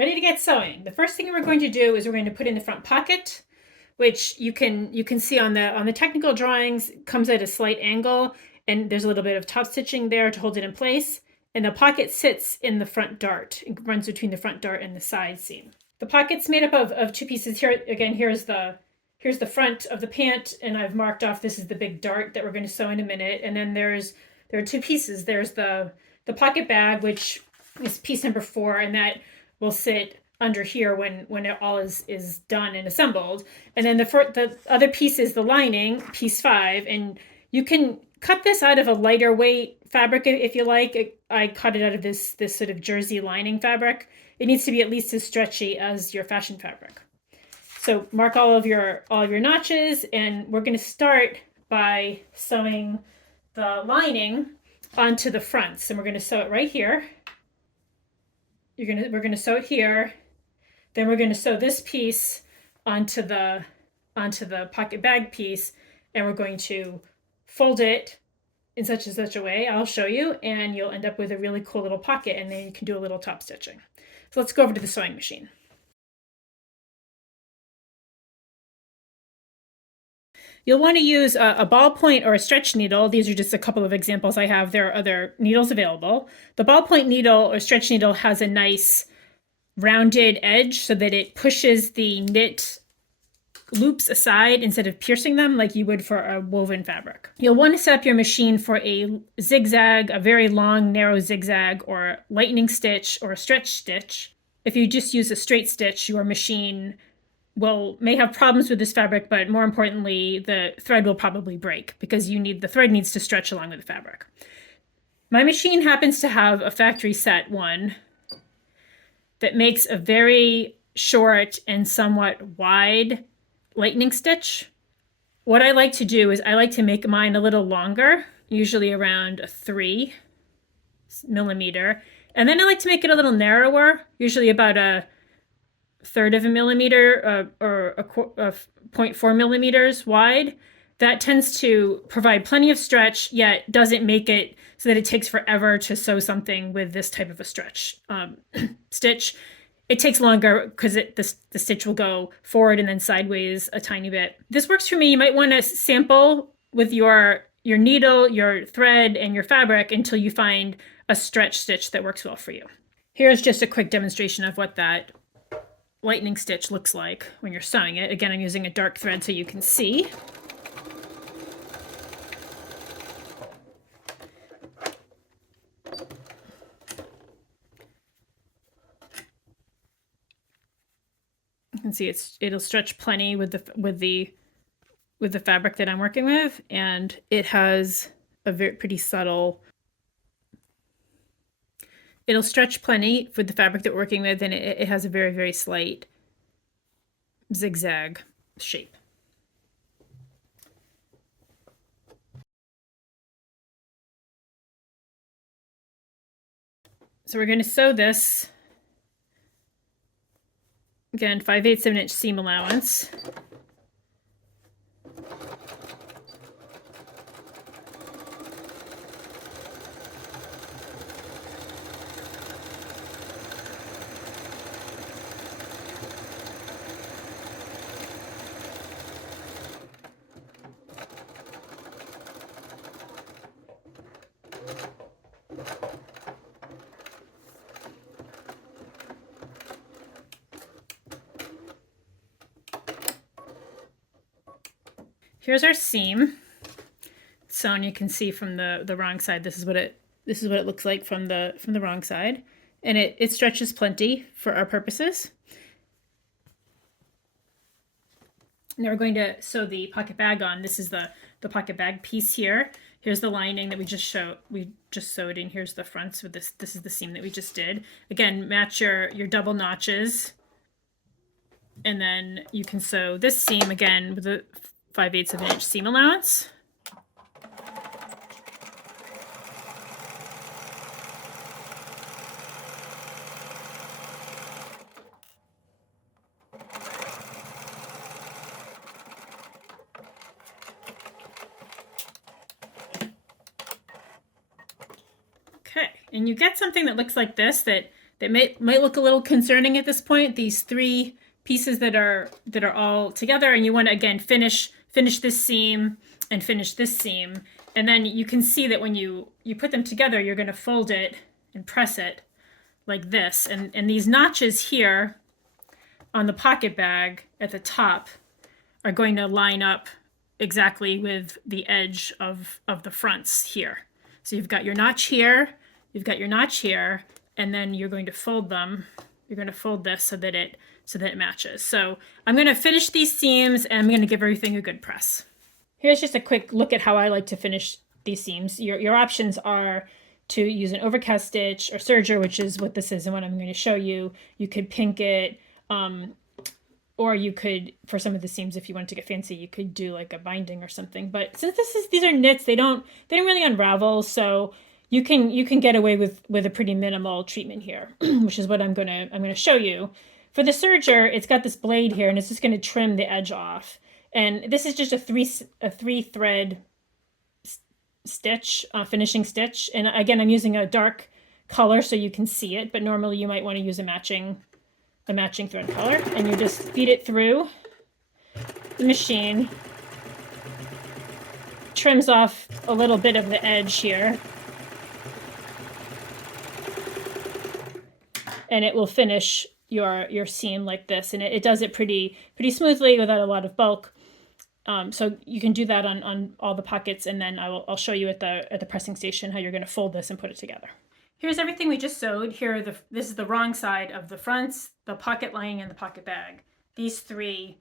Ready to get sewing. The first thing we're going to do is we're going to put in the front pocket, which you can see on the technical drawings comes at a slight angle, and there's a little bit of top stitching there to hold it in place. And the pocket sits in the front dart. It runs between the front dart and the side seam. The pocket's made up of two pieces. Here again, here's the front of the pant, and I've marked off this is the big dart that we're going to sew in a minute. And then there are two pieces. There's the pocket bag, which is piece number 4, and that will sit under here when it all is done and assembled. And then the other piece is the lining, piece 5, and you can cut this out of a lighter weight fabric if you like. I cut it out of this sort of jersey lining fabric. It needs to be at least as stretchy as your fashion fabric. So mark all of your notches, and we're going to start by sewing the lining onto the fronts, and we're going to sew it right here. We're going to sew it here. Then we're going to sew this piece onto the pocket bag piece, and we're going to fold it in such and such a way. I'll show you, and you'll end up with a really cool little pocket, and then you can do a little top stitching. So let's go over to the sewing machine. You'll want to use a ballpoint or a stretch needle. These are just a couple of examples I have. There are other needles available. The ballpoint needle or stretch needle has a nice rounded edge so that it pushes the knit loops aside instead of piercing them like you would for a woven fabric. You'll want to set up your machine for a zigzag, a very long, narrow zigzag, or lightning stitch, or a stretch stitch. If you just use a straight stitch, your machine may have problems with this fabric, but more importantly, the thread will probably break because the thread needs to stretch along with the fabric. My machine happens to have a factory set one that makes a very short and somewhat wide lightning stitch. What I like to do is I like to make mine a little longer, usually around a 3 millimeter. And then I like to make it a little narrower, usually about a 1/3 of a millimeter or a 0.4 millimeters wide. That tends to provide plenty of stretch, yet doesn't make it so that it takes forever to sew something with this type of a stretch stitch. It takes longer because the stitch will go forward and then sideways a tiny bit. This works for me. You might want to sample with your needle, your thread, and your fabric until you find a stretch stitch that works well for you. Here's just a quick demonstration of what that lightning stitch looks like when you're sewing it. Again, I'm using a dark thread so you can see. You can see it'll stretch plenty with the fabric that I'm working with, and it has a pretty subtle. It'll stretch plenty for the fabric that we're working with, and it has a very, very slight zigzag shape. So we're going to sew this. Again, 5/8 of an inch seam allowance. Here's our seam. So you can see from the wrong side, this is what it looks like from the wrong side. And it stretches plenty for our purposes. Now we're going to sew the pocket bag on. This is the pocket bag piece here. Here's the lining that we just sewed in. Here's the fronts with this. This is the seam that we just did. Again, match your double notches. And then you can sew this seam again with a 5/8 of an inch seam allowance. Okay, and you get something that looks like this, that that might look a little concerning at this point. These three pieces that are all together, and you want to again finish this seam and finish this seam, and then you can see that when you put them together, you're going to fold it and press it like this, and these notches here on the pocket bag at the top are going to line up exactly with the edge of the fronts here. So you've got your notch here, you've got your notch here, and then you're going to fold them. You're going to fold this so that it matches. So I'm going to finish these seams, and I'm going to give everything a good press. Here's just a quick look at how I like to finish these seams. Your options are to use an overcast stitch or serger, which is what this is and what I'm going to show you. You could pink it, or you could, for some of the seams, if you wanted to get fancy, you could do like a binding or something. But since these are knits, they don't really unravel, so you can get away with a pretty minimal treatment here, which is what I'm gonna show you. For the serger, it's got this blade here, and it's just going to trim the edge off. And this is just a three thread stitch, finishing stitch. And again, I'm using a dark color so you can see it, but normally you might want to use a matching thread color, and you just feed it through the machine. Trims off a little bit of the edge here, and it will finish your seam like this, and it does it pretty smoothly without a lot of bulk. So you can do that on all the pockets, and then I'll show you at the pressing station how you're going to fold this and put it together. Here's everything we just sewed. This is the wrong side of the fronts, the pocket lining, and the pocket bag. These three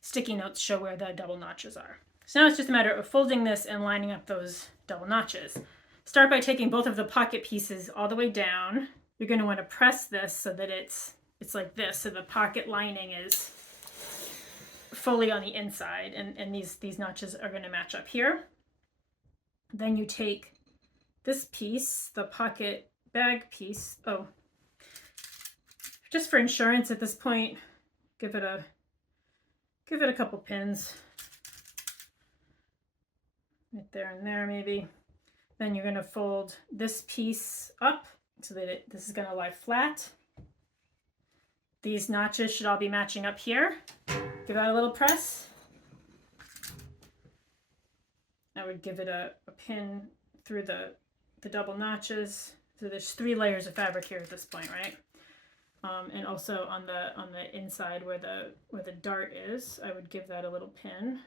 sticky notes show where the double notches are. So now it's just a matter of folding this and lining up those double notches. Start by taking both of the pocket pieces all the way down. You're going to want to press this so that it's like this, so the pocket lining is fully on the inside, and these notches are going to match up here. Then you take this piece, the pocket bag piece. Oh, just for insurance at this point, give it a couple pins right there and there maybe. Then you're going to fold this piece up so that this is going to lie flat. These notches should all be matching up here. Give that a little press. I would give it a pin through the double notches. So there's 3 layers of fabric here at this point, right? And also on the inside where the dart is, I would give that a little pin.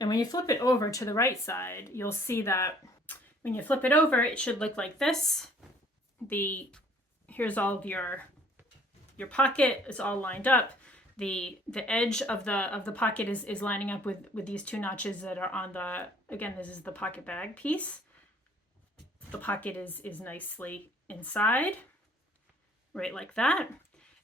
And when you flip it over to the right side, you'll see that when you flip it over, it should look like this. Here's all of your pocket is all lined up. The edge of the pocket is lining up with these 2 notches that are on again, this is the pocket bag piece. The pocket is nicely inside, right like that.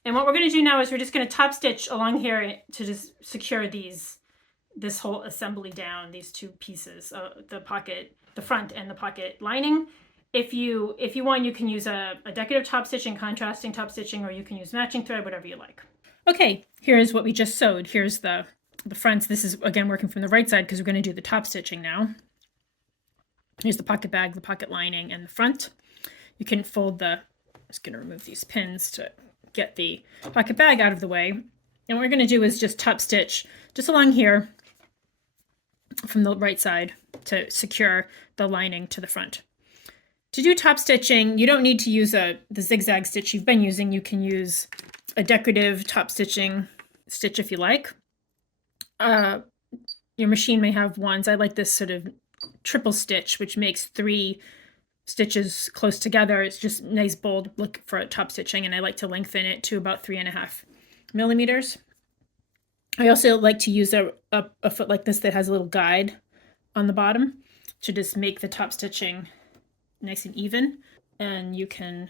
And what we're going to do now is we're just going to top stitch along here to just secure this whole assembly down, these 2 pieces, the front and the pocket lining. If you want, you can use a decorative top stitching, contrasting top stitching, or you can use matching thread, whatever you like. Okay, here's what we just sewed. Here's the fronts. This is, again, working from the right side because we're going to do the top stitching now. Here's the pocket bag, the pocket lining, and the front. You can fold I'm just going to remove these pins to get the pocket bag out of the way. And what we're going to do is just top stitch just along here from the right side to secure the lining to the front. To do top stitching, you don't need to use the zigzag stitch you've been using. You can use a decorative top stitching stitch if you like. Your machine may have ones. I like this sort of triple stitch, which makes 3 stitches close together. It's just nice, bold look for top stitching, and I like to lengthen it to about 3.5 millimeters. I also like to use a foot like this that has a little guide on the bottom to just make the top stitching nice and even. And you can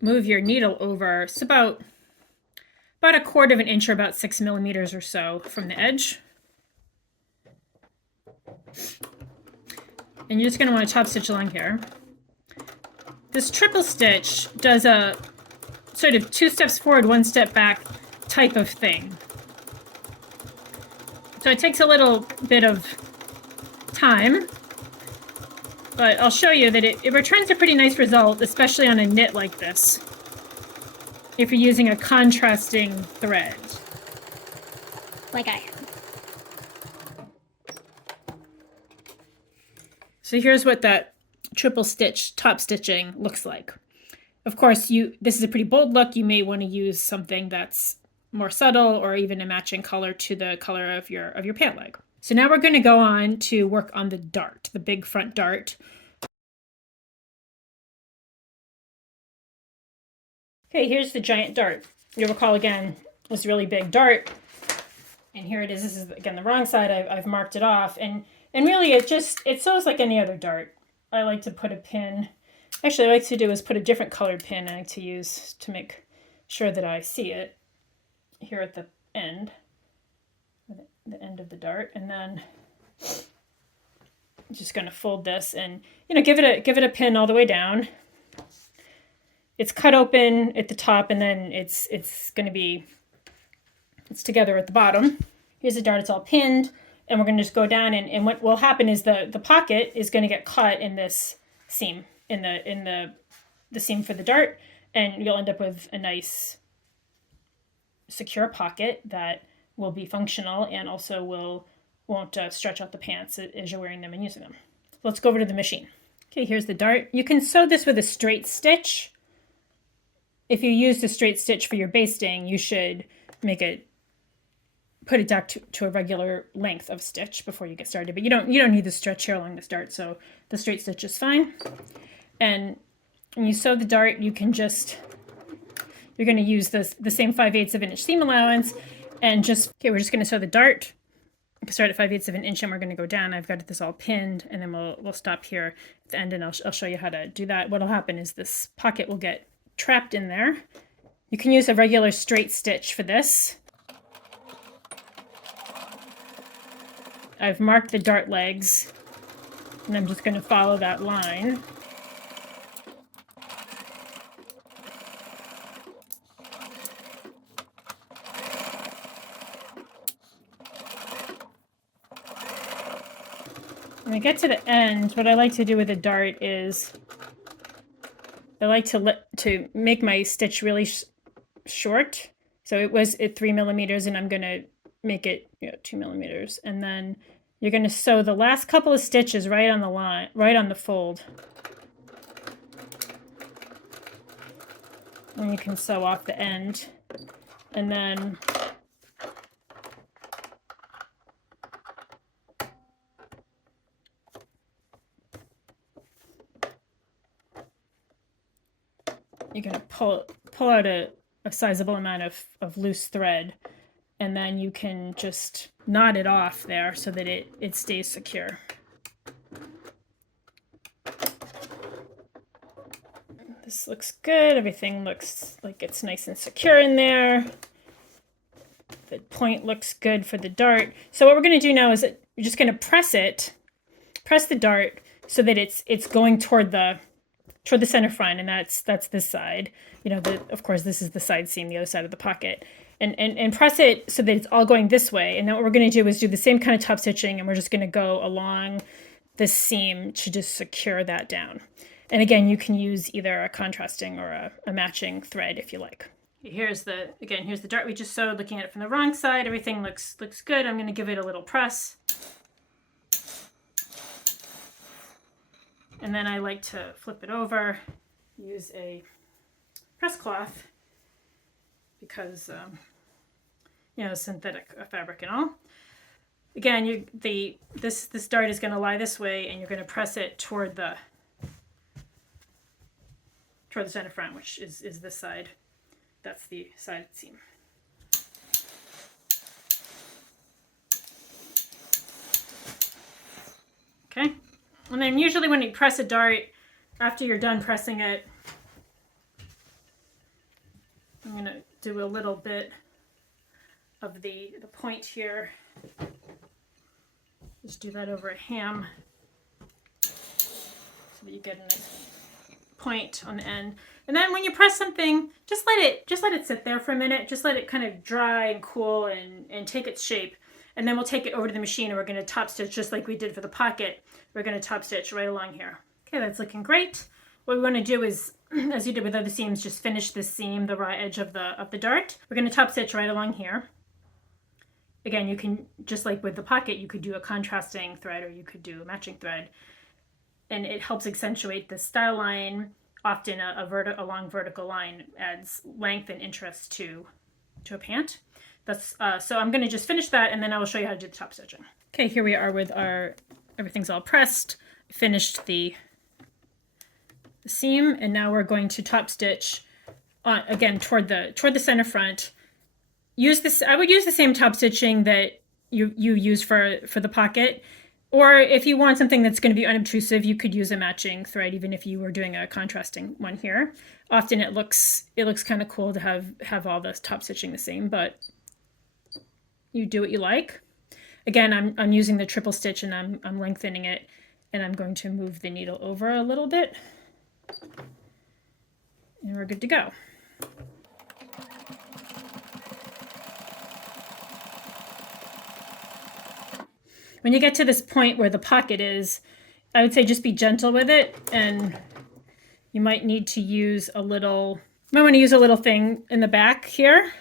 move your needle over. It's about 1/4 of an inch, or about 6 millimeters or so from the edge. And you're just going to want to top stitch along here. This triple stitch does a sort of 2 steps forward, 1 step back type of thing. So it takes a little bit of time. But I'll show you that it returns a pretty nice result, especially on a knit like this, if you're using a contrasting thread. Like I am. So here's what that triple stitch top stitching looks like. Of course, this is a pretty bold look. You may want to use something that's more subtle or even a matching color to the color of your pant leg. So now we're going to go on to work on the dart, the big front dart. Okay, here's the giant dart. You'll recall again, this really big dart. And here it is. This is again the wrong side. I've marked it off. And really it sews like any other dart. I like to put a pin. Actually, what I like to do is put a different colored pin I like to use to make sure that I see it here at the end of the dart. And then I'm just going to fold this and give it a pin all the way down. It's cut open at the top, and then it's together at the bottom. Here's the dart, it's all pinned, and we're going to just go down, and what will happen is the pocket is going to get caught in this seam, in the seam for the dart, and you'll end up with a nice secure pocket that will be functional and also won't stretch out the pants as you're wearing them and using them. Let's go over to the machine. Okay, here's the dart. You can sew this with a straight stitch. If you use the straight stitch for your basting, you should put it down to a regular length of stitch before you get started. But you don't need the stretch here along this dart, so the straight stitch is fine. And when you sew the dart, you're going to use the same 5/8 of an inch seam allowance, and we're just going to sew the dart. We can start at 5/8 of an inch, and we're going to go down. I've got this all pinned, and then we'll stop here at the end, and I'll show you how to do that. What'll happen is this pocket will get trapped in there. You can use a regular straight stitch for this. I've marked the dart legs, and I'm just going to follow that line. When I get to the end, what I like to do with the dart is I like to make my stitch really short. So it was at 3 millimeters, and I'm going to make it 2 millimeters. And then you're going to sew the last couple of stitches right on the line, right on the fold. And you can sew off the end. And then you're going to pull out a sizable amount of loose thread, and then you can just knot it off there so that it stays secure. This looks good. Everything looks like it's nice and secure in there. The point looks good for the dart. So what we're going to do now is that you're just going to press the dart so that it's going toward the center front, and that's this side. Of course, this is the side seam, the other side of the pocket. And press it so that it's all going this way. And then what we're going to do is do the same kind of top stitching, and we're just going to go along this seam to just secure that down. And again, you can use either a contrasting or a matching thread if you like. Here's the dart we just sewed. Looking at it from the wrong side, everything looks good. I'm going to give it a little press. And then I like to flip it over, use a press cloth because, synthetic fabric and all. Again, this dart is going to lie this way, and you're going to press it toward the center front, which is this side. That's the side seam. Okay. And then usually when you press a dart, after you're done pressing it, I'm going to do a little bit of the point here. Just do that over a ham so that you get a nice point on the end. And then when you press something, just let it sit there for a minute. Just let it kind of dry and cool and take its shape. And then we'll take it over to the machine and we're going to top stitch just like we did for the pocket. We're going to top stitch right along here. Okay, that's looking great. What we want to do is, as you did with other seams, just finish this seam, the raw edge of the dart. We're going to top stitch right along here. Again, you can, just like with the pocket, you could do a contrasting thread or you could do a matching thread. And it helps accentuate the style line. Often a long vertical line adds length and interest to a pant. That's so I'm going to just finish that and then I will show you how to do the top stitching. Okay, here we are with our, everything's all pressed. Finished the seam, and now we're going to top stitch again toward the center front. Use this. I would use the same top stitching that you use for the pocket, or if you want something that's going to be unobtrusive, you could use a matching thread, even if you were doing a contrasting one here. Often it looks kind of cool to have all the top stitching the same, but you do what you like. Again, I'm using the triple stitch and I'm lengthening it, and I'm going to move the needle over a little bit. And we're good to go. When you get to this point where the pocket is, I would say just be gentle with it, and you might need to use a little, you might want to use a little thing in the back here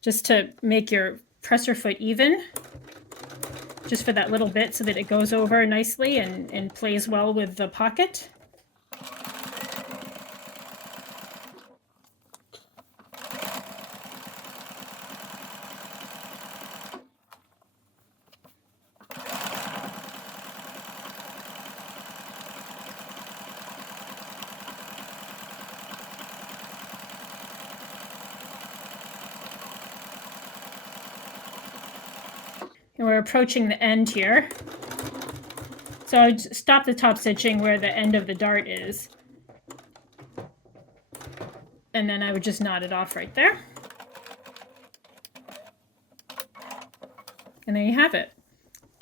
just to make your presser foot even, just for that little bit so that it goes over nicely and plays well with the pocket. And we're approaching the end here. So I would stop the top stitching where the end of the dart is. And then I would just knot it off right there. And there you have it.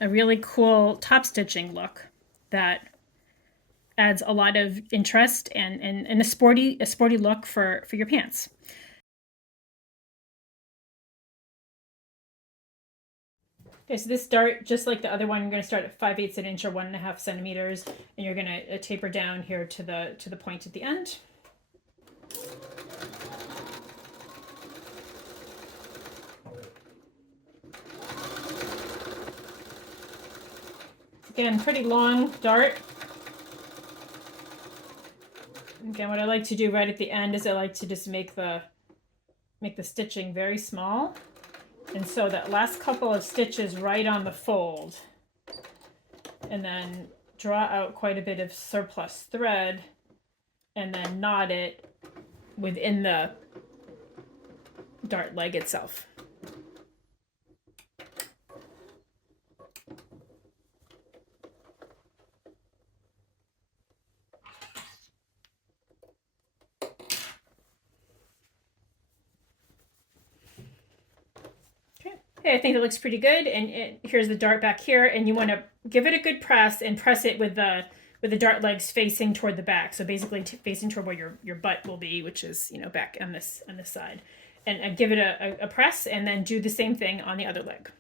A really cool top stitching look that adds a lot of interest and a sporty look for your pants. Okay, so this dart, just like the other one, you're going to start at 5/8 an inch or 1.5 centimeters, and you're going to taper down here to the point at the end. Again, pretty long dart. Again, what I like to do right at the end is I like to just make the stitching very small. And so that last couple of stitches right on the fold, and then draw out quite a bit of surplus thread, and then knot it within the dart leg itself. Okay, I think it looks pretty good, and here's the dart back here, and you want to give it a good press and press it with the dart legs facing toward the back, so basically facing toward where your butt will be, which is back on this side, and give it a press, and then do the same thing on the other leg.